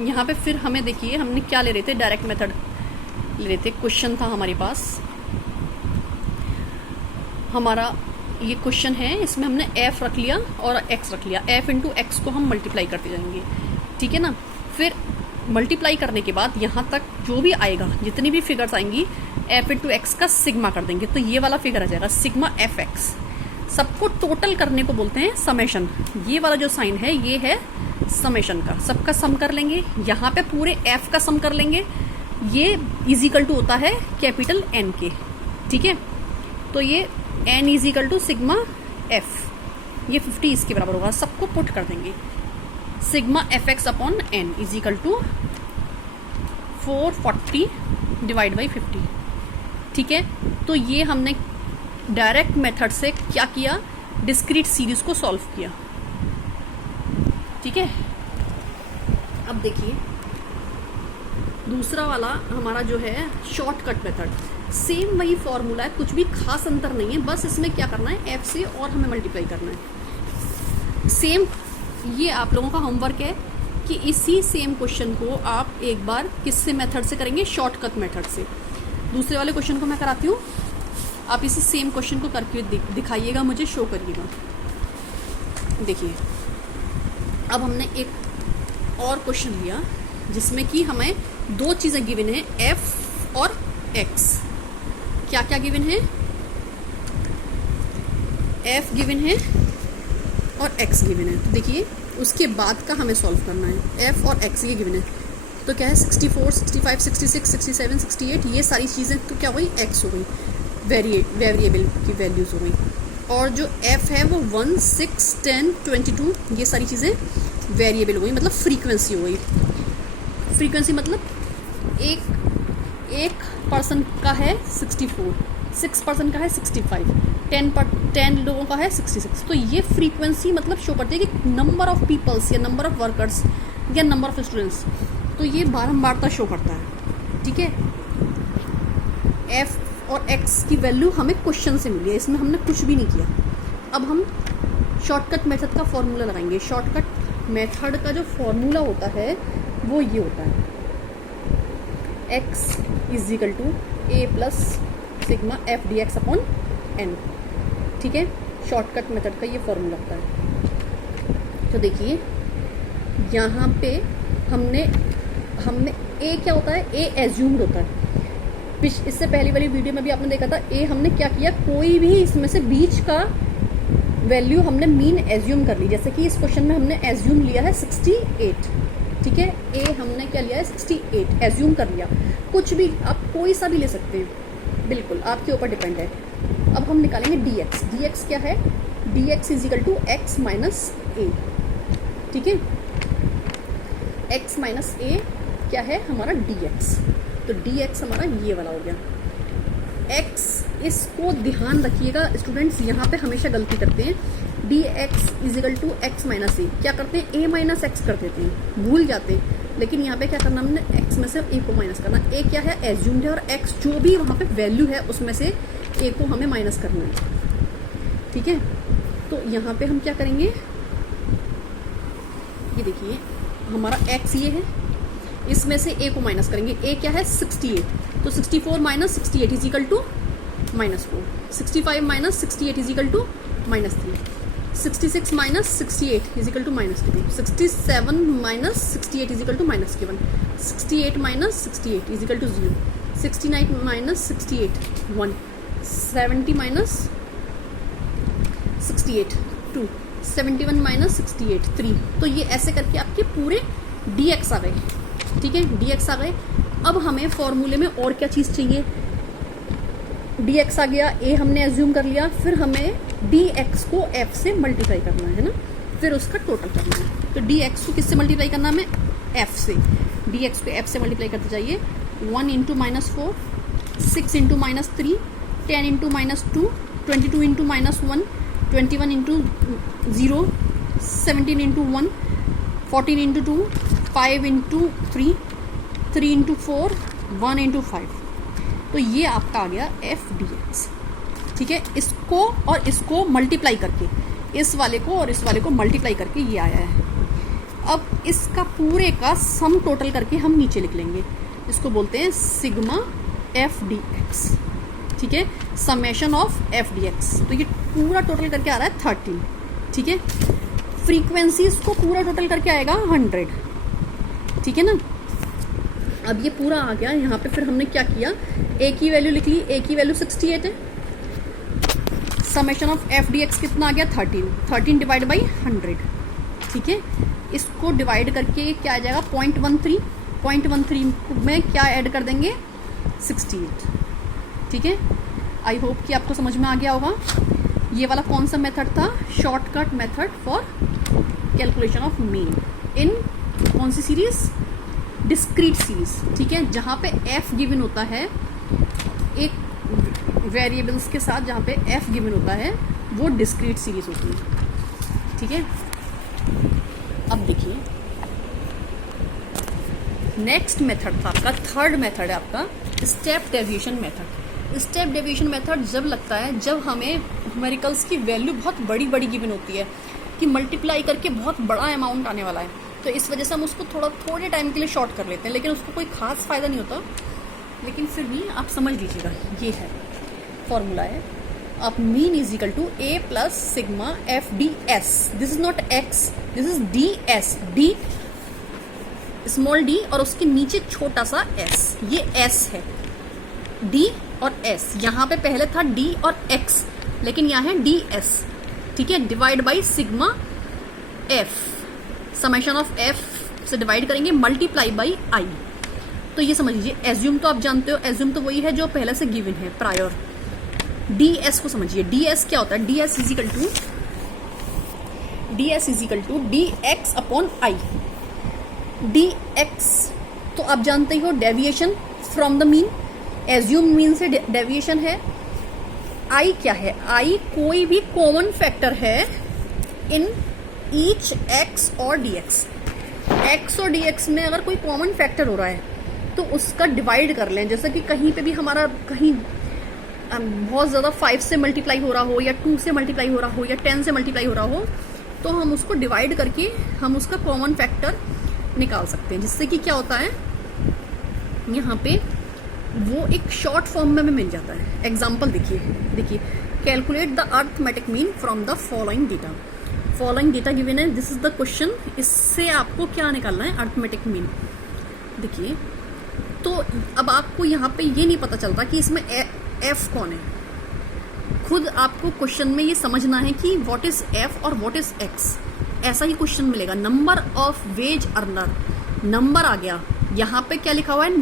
यहाँ पे फिर हमें देखिए हमने क्या ले रहे थे, डायरेक्ट मेथड ले रहे थे। क्वेश्चन था हमारे पास, हमारा ये क्वेश्चन है, इसमें हमने f रख लिया और x रख लिया। f इंटू एक्स को हम मल्टीप्लाई करते जाएंगे, ठीक है ना। फिर मल्टीप्लाई करने के बाद यहाँ तक जो भी आएगा, जितनी भी फिगर्स आएंगी, f इंटू एक्स का सिग्मा कर देंगे, तो ये वाला फिगर आ जाएगा सिग्मा एफ एक्स। सबको टोटल करने को बोलते हैं समेशन। ये वाला जो साइन है ये है समेशन का, सबका सम कर लेंगे। यहाँ पे पूरे f का सम कर लेंगे, ये इजिकल टू होता है कैपिटल N के, ठीक है। तो ये n equal to sigma f, ये 50 इसके बराबर होगा। सबको पुट कर देंगे, sigma F X upon n equal to 440 divide by 50, ठीक है। तो ये हमने डायरेक्ट मेथड से क्या किया, डिस्क्रीट सीरीज को सॉल्व किया, ठीक है। अब देखिए दूसरा वाला हमारा जो है शॉर्टकट मेथड, सेम वही फॉर्मूला है, कुछ भी खास अंतर नहीं है, बस इसमें क्या करना है, f से और हमें मल्टीप्लाई करना है। सेम ये आप लोगों का होमवर्क है कि इसी सेम क्वेश्चन को आप एक बार किससे मेथड से करेंगे, शॉर्टकट मेथड से। दूसरे वाले क्वेश्चन को मैं कराती हूँ, आप इसी सेम क्वेश्चन को करके दिखाइएगा, मुझे शो करिएगा। देखिए अब हमने एक और क्वेश्चन लिया जिसमें कि हमें दो चीज़ें गिवन है, f और x। क्या क्या गिवन है, f गिवन है और x गिवन है। तो देखिए उसके बाद का हमें सॉल्व करना है, f और x ये गिवन है। तो क्या है 64, 65, 66, 67, 68, ये सारी चीज़ें तो क्या हो गई, x हो गई, वेरिएबल की वैल्यूज हो गई। और जो f है वो 1, 6, 10, 22, ये सारी चीज़ें वेरिएबल हो गई, मतलब फ्रीक्वेंसी हो गई। फ्रीक्वेंसी मतलब एक पर्सन का है 64, 6 पर्सन का है 65, 10 लोगों का है 66। तो ये फ्रीक्वेंसी मतलब शो करती है कि नंबर ऑफ पीपल्स या नंबर ऑफ वर्कर्स या नंबर ऑफ स्टूडेंट्स, तो ये बारंबारता शो करता है, ठीक है। f और x की वैल्यू हमें क्वेश्चन से मिली है, इसमें हमने कुछ भी नहीं किया। अब हम शॉर्टकट मेथड का फॉर्मूला लगाएंगे। शॉर्टकट मेथड का जो फॉर्मूला होता है वो ये होता है, x is equal to a plus sigma F D X upon n, ठीक है। शॉर्टकट मेथड का ये फॉर्मूला होता है। तो देखिए यहाँ पे हमने a क्या होता है, a एज्यूम्ड होता है। इससे पहली वाली वीडियो में भी आपने देखा था, a हमने क्या किया, कोई भी इसमें से बीच का वैल्यू हमने मीन एज्यूम कर ली। जैसे कि इस क्वेश्चन में हमने एज्यूम लिया है 68, ठीक है। a हमने क्या लिया है 68, एज्यूम कर लिया। कुछ भी आप कोई सा भी ले सकते हैं, बिल्कुल आपके ऊपर डिपेंड है। अब हम निकालेंगे dx। dx क्या है, dx is equal to x minus a, ठीक है। x माइनस ए क्या है हमारा dx, तो dx हमारा ये वाला हो गया। x, इसको ध्यान रखिएगा स्टूडेंट्स, यहाँ पे हमेशा गलती करते हैं। dx is equal to x minus a, क्या करते हैं, a माइनस एक्स कर देते हैं, भूल जाते हैं। लेकिन यहाँ पे क्या करना हमने, x में से a को माइनस करना। a क्या है, एज्यूम्ड है, और x जो भी वहाँ पे वैल्यू है उसमें से a को हमें माइनस करना है, ठीक है। तो यहाँ पे हम क्या करेंगे, ये देखिए हमारा x ये है, इसमें से a को माइनस करेंगे। a क्या है 68, तो 64 minus 68 is equal to -4, 65 minus 68 is equal to -3, 66 minus 68 is equal to -2, 67 minus 68 is equal to -1, 68 minus 68 is equal to 0, 69 minus 68 1, 70 minus 68 2, 71 minus 68 3। तो ये ऐसे करके आपके पूरे dx आ गए, ठीक है, dx आ गए। अब हमें फॉर्मूले में और क्या चीज़ चाहिए, dx आ गया, a हमने एज्यूम कर लिया, फिर हमें dx को f से मल्टीप्लाई करना है ना, फिर उसका टोटल करना है। तो dx को किससे मल्टीप्लाई करना है, हमें f से, dx को f से मल्टीप्लाई करते जाइए। 1 into -4, 6 into -3, 10 into -2, 22 into -1, 21 into 0, 17 into 1, 14 into 2, 5 into 3, 3 into 4, 1 into 5। तो ये आपका आ गया एफ डी एक्स, ठीक है। इसको और इसको मल्टीप्लाई करके, इस वाले को और इस वाले को मल्टीप्लाई करके ये आया है। अब इसका पूरे का सम टोटल करके हम नीचे लिख लेंगे, इसको बोलते हैं सिग्मा एफ डी एक्स, ठीक है, summation of F D X. तो ये पूरा टोटल करके आ रहा है 13, ठीक है। फ्रीक्वेंसीज को पूरा टोटल करके आएगा 100, ठीक है ना। अब ये पूरा आ गया यहाँ पे, फिर हमने क्या किया, ए की वैल्यू लिख ली, ए की वैल्यू 68 है, summation of F D x कितना आ गया 13 डिवाइड बाई 100, ठीक है। इसको डिवाइड करके क्या आ जाएगा 0.13 में क्या ऐड कर देंगे 68, ठीक है। आई होप कि आपको समझ में आ गया होगा। ये वाला कौन सा मेथड था, shortcut method for calculation of mean in कौन सी सीरीज, डिस्क्रीट सीरीज, ठीक है, जहाँ पे एफ गिवन होता है एक वेरिएबल्स के साथ, जहाँ पे एफ गिवन होता है वो डिस्क्रीट सीरीज होती है, ठीक है। अब देखिए नेक्स्ट मेथड था आपका, थर्ड मेथड है आपका step deviation method. Step deviation method जब लगता है जब हमें न्यूमेरिकल्स की वैल्यू बहुत बड़ी बड़ी गिवन होती है कि मल्टीप्लाई करके बहुत बड़ा अमाउंट आने वाला है, तो इस वजह से हम उसको थोड़े टाइम के लिए शॉर्ट कर लेते हैं, लेकिन उसको कोई खास फ़ायदा नहीं होता, लेकिन फिर भी आप समझ लीजिएगा। ये है फॉर्मूला है, अब mean is equal to A plus sigma F D S. This is not X, this is D S, D small D और उसके नीचे छोटा सा एस, ये एस है, डी और एस। यहाँ पे पहले था डी और एक्स, लेकिन यहाँ है डी एस, ठीक है, divide by sigma F, summation of F से डिवाइड करेंगे मल्टीप्लाई बाई आई। तो ये समझ लीजिए, एज्यूम तो आप जानते हो, एज्यूम तो वही है जो पहले से गिवन है प्रायर। डी एस को समझिए, डी एस क्या होता है, D S equal to D X upon I. D X तो आप जानते ही हो deviation from the mean, assume mean से डेविएशन है। आई क्या है, आई कोई भी कॉमन फैक्टर है इन ईच एक्स और डी एक्स। एक्स और डी एक्स में अगर कोई कॉमन फैक्टर हो रहा है तो उसका डिवाइड कर लें, जैसे कि कहीं पे भी हमारा कहीं बहुत ज़्यादा 5 से मल्टीप्लाई हो रहा हो या 2 से मल्टीप्लाई हो रहा हो या 10 से मल्टीप्लाई हो रहा हो, तो हम उसको डिवाइड करके हम उसका कॉमन फैक्टर निकाल सकते हैं, जिससे कि क्या होता है यहाँ पे वो एक शॉर्ट फॉर्म में मिल जाता है। एग्जाम्पल देखिए, calculate the arithmetic mean from the following data given है, दिस इज द क्वेश्चन। इससे आपको क्या निकालना है, अर्थमेटिक मीन। देखिए तो अब आपको यहाँ पे ये नहीं पता चलता कि इसमें एफ कौन है, खुद आपको क्वेश्चन में ये समझना है कि व्हाट इज एफ और व्हाट इज एक्स। ऐसा ही क्वेश्चन मिलेगा, number of wage earner, number आ गया, यहाँ पे क्या लिखा हुआ है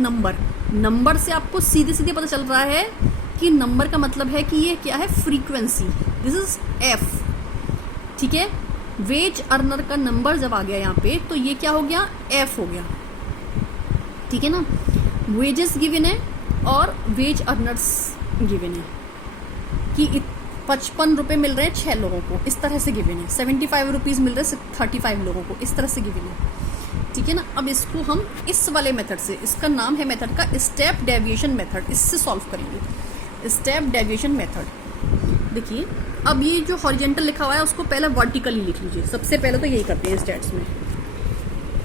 नंबर से आपको सीधे सीधे पता चल रहा है कि नंबर का मतलब है कि ये क्या है, फ्रीक्वेंसी, दिस इज एफ, ठीक है। वेज अर्नर का नंबर जब आ गया यहाँ पे तो ये क्या हो गया, एफ हो गया, ठीक है ना। वेजेस गिवन है और वेज अर्नर्स गिवन है कि 55 रुपये मिल रहे हैं 6 लोगों को, इस तरह से गिवन है। 75 रुपीज़ मिल रहे हैं 35 लोगों को, इस तरह से गिवन है, ठीक है ना। अब इसको हम इस वाले मेथड से, इसका नाम है मेथड का स्टेप डेविएशन मेथड, इससे सॉल्व करेंगे, स्टेप डेविएशन मेथड। देखिए अब ये जो हॉरिजेंटल लिखा हुआ है उसको पहले वर्टिकली लिख लीजिए, सबसे पहले तो यही करते हैं स्टेट्स में।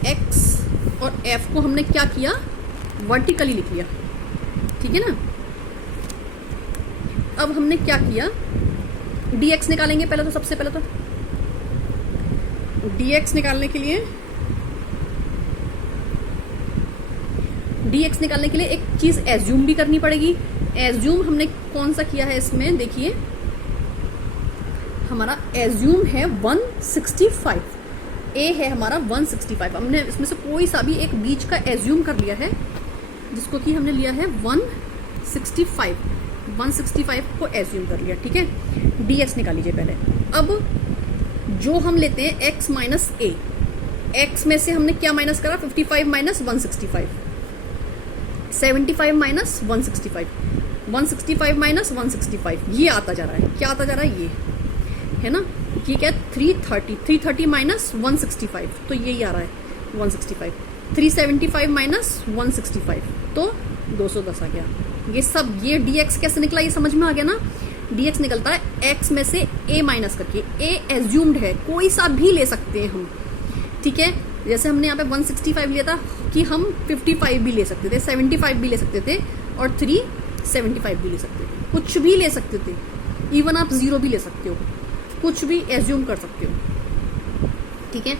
एक्स और एफ को हमने क्या किया, वर्टिकली लिख लिया, ठीक है ना। अब हमने क्या किया, dx निकालेंगे पहले तो, सबसे पहले तो dx निकालने के लिए एक चीज एज्यूम भी करनी पड़ेगी। एज्यूम हमने कौन सा किया है इसमें, देखिए हमारा एज्यूम है 165, ए है हमारा 165, हमने इसमें से कोई सा भी एक बीच का एज्यूम कर लिया है, जिसको कि हमने लिया है 165 को एज्यूम कर लिया, ठीक है। dx निकाल लीजिए पहले। अब जो हम लेते हैं x माइनस ए, x में से हमने क्या माइनस करा, 55 माइनस 165, 75 माइनस 165, 165 माइनस 165, ये आता जा रहा है, क्या आता जा रहा है, ये है ना, ये क्या 330 माइनस 165, तो यही आ रहा है 165, 375 माइनस 165, तो 210 आ गया। ये सब, ये dx कैसे निकला ये समझ में आ गया ना। dx निकलता है x में से a माइनस करके, a एज्यूम्ड है, कोई सा भी ले सकते हैं हम, ठीक है। जैसे हमने यहाँ पे 165 लिया था कि हम 55 भी ले सकते थे, 75 भी ले सकते थे और 375 भी ले सकते थे, कुछ भी ले सकते थे। इवन आप 0 भी ले सकते हो, कुछ भी एज्यूम कर सकते हो, ठीक है।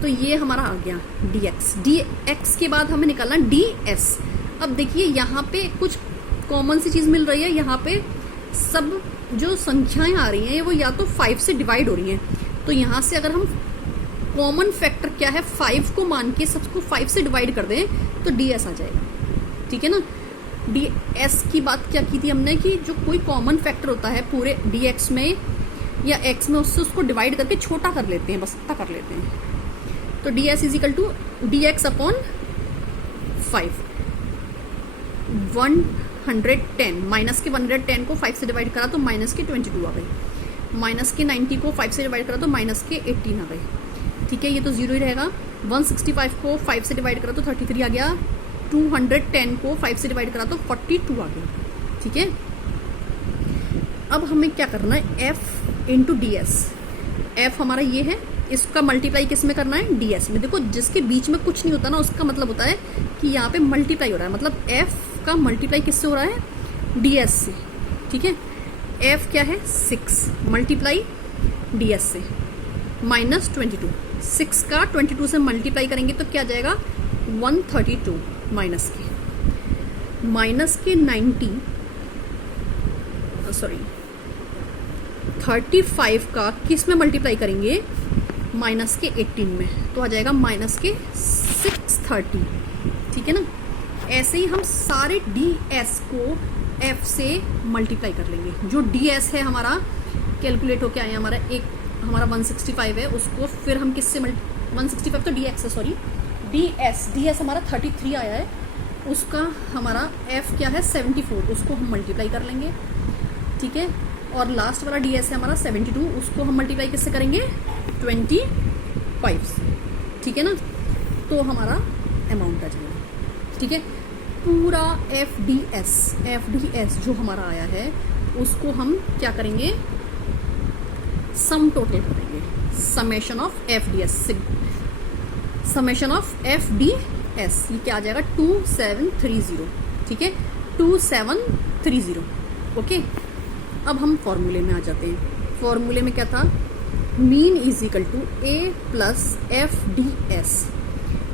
तो ये हमारा आ गया dx। dx के बाद हमें निकालना ds। अब देखिए यहाँ पे कुछ कॉमन सी चीज़ मिल रही है, यहाँ पे सब जो संख्याएं आ रही हैं वो या तो 5 से डिवाइड हो रही हैं, तो यहाँ से अगर हम कॉमन फैक्टर क्या है 5 को मान के सबको 5 से डिवाइड कर दें तो ds आ जाएगा, ठीक है ना। ds की बात क्या की थी हमने कि जो कोई कॉमन फैक्टर होता है पूरे dx में या x में, उससे उसको डिवाइड करके छोटा कर लेते हैं, बस इतना कर लेते हैं। तो ds is equal to dx upon 5। 110 minus के 110 को 5 से डिवाइड करा तो माइनस के 22 आ गए, माइनस के 90 को 5 से डिवाइड करा तो माइनस के 18 आ गए, ठीक है। ये तो 0 ही रहेगा। 165 को 5 से डिवाइड करा तो 33 आ गया, 210 को 5 से डिवाइड करा तो 42 आ गया, ठीक है। अब हमें क्या करना है, f into D S. f हमारा ये है, इसका मल्टीप्लाई किस में करना है, ds में। देखो जिसके बीच में कुछ नहीं होता ना उसका मतलब होता है कि यहाँ पे मल्टीप्लाई हो रहा है, मतलब f का मल्टीप्लाई किससे हो रहा है, ds से, ठीक है। f क्या है 6 मल्टीप्लाई ds से माइनस 22, 6 का 22 से मल्टीप्लाई करेंगे तो क्या जाएगा 132 माइनस के 90 सॉरी 35 का किस में मल्टीप्लाई करेंगे, माइनस के 18 में, तो आ जाएगा माइनस के 630, ठीक है ना। ऐसे ही हम सारे ds को f से मल्टीप्लाई कर लेंगे। जो ds है हमारा कैलकुलेट होके आया, हमारा एक हमारा 165 है, उसको फिर हम किससे 165 तो dx है, सॉरी ds हमारा 33 आया है, उसका हमारा f क्या है 74, उसको हम मल्टीप्लाई कर लेंगे, ठीक है। और लास्ट वाला ds है हमारा 72, उसको हम मल्टीप्लाई किससे करेंगे 25 से, ठीक है ना। तो हमारा अमाउंट आ जाएगा, ठीक है। पूरा fds जो हमारा आया है उसको हम क्या करेंगे, सम टोटल करेंगे, summation of fds, summation of fds, ये क्या आ जाएगा 2730, ठीक है 2730, ओके। अब हम फॉर्मूले में आ जाते हैं। फॉर्मूले में क्या था, mean is equal to a plus fds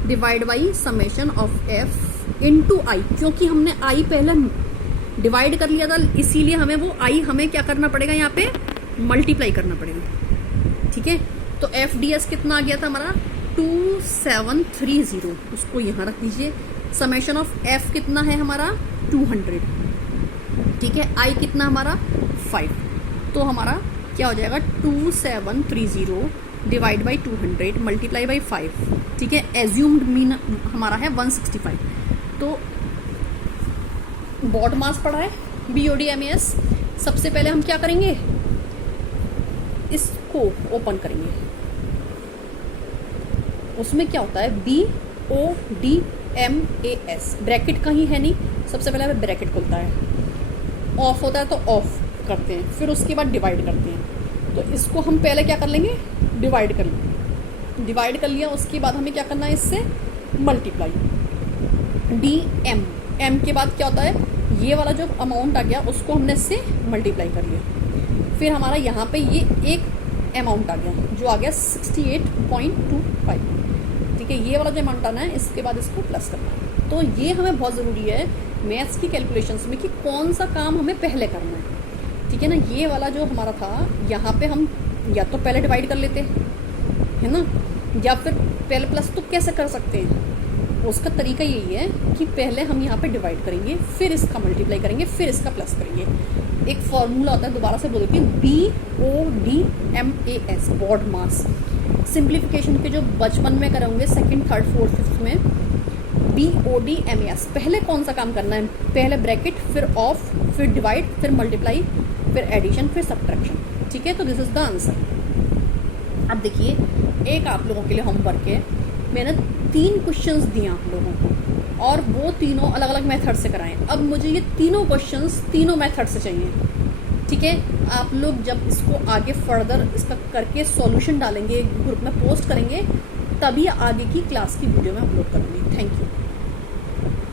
divide by summation of f into I. क्योंकि हमने i पहले डिवाइड कर लिया था, इसीलिए हमें वो i हमें क्या करना पड़ेगा, यहाँ पे मल्टीप्लाई करना पड़ेगा, ठीक है। तो fds कितना आ गया था हमारा 2730, उसको यहाँ रख दीजिए। समेशन ऑफ f कितना है हमारा 200, ठीक है। i कितना हमारा 5, तो हमारा क्या हो जाएगा 2730 डिवाइड बाई 200 मल्टीप्लाई बाई 5, ठीक है। एज्यूम्ड मीन हमारा है 165। तो बॉड मास पड़ा है BODMAS। सबसे पहले हम क्या करेंगे, इसको ओपन करेंगे, उसमें क्या होता है BODMAS, ब्रैकेट कहीं है नहीं, सबसे पहले हमें ब्रैकेट खुलता है, ऑफ होता है तो ऑफ करते हैं, फिर उसके बाद डिवाइड करते हैं। तो इसको हम पहले क्या कर लेंगे, डिवाइड कर लेंगे, डिवाइड कर लिया, उसके बाद हमें क्या करना है इससे मल्टीप्लाई, DM के बाद क्या होता है, ये वाला जो अमाउंट आ गया उसको हमने इससे मल्टीप्लाई कर लिया, फिर हमारा यहाँ पे ये एक अमाउंट आ गया जो आ गया 68.25, ठीक है। ये वाला जो अमाउंट आना है इसके बाद इसको प्लस करना है। तो ये हमें बहुत ज़रूरी है मैथ्स की कैलकुलेशंस में कि कौन सा काम हमें पहले करना है, ठीक है ना। ये वाला जो हमारा था यहाँ पे हम या तो पहले डिवाइड कर लेते है ना, या फिर पहले प्लस तो कैसे कर सकते हैं, उसका तरीका यही है कि पहले हम यहाँ पे डिवाइड करेंगे, फिर इसका मल्टीप्लाई करेंगे, फिर इसका प्लस करेंगे। एक फॉर्मूला होता है, दोबारा से बोल देती हूँ, BODMAS, बॉड मास। सिंप्लीफिकेशन के जो बचपन में करेंगे सेकंड, थर्ड, फोर्थ, फिफ्थ में, BODMAS पहले कौन सा काम करना है, पहले ब्रैकेट, फिर ऑफ, फिर डिवाइड, फिर मल्टीप्लाई, फिर एडिशन, फिर सब्ट्रैक्शन, ठीक है। तो दिस इज द आंसर। अब देखिए एक आप लोगों के लिए होमवर्क है, मैंने 3 क्वेश्चंस दिए आप लोगों को और वो तीनों अलग अलग मेथड से कराएं। अब मुझे ये तीनों क्वेश्चंस तीनों मेथड से चाहिए, ठीक है। आप लोग जब इसको आगे फर्दर इसका करके सॉल्यूशन डालेंगे, ग्रुप में पोस्ट करेंगे, तभी आगे की क्लास की वीडियो मैं अपलोड करूँगी। Thank you.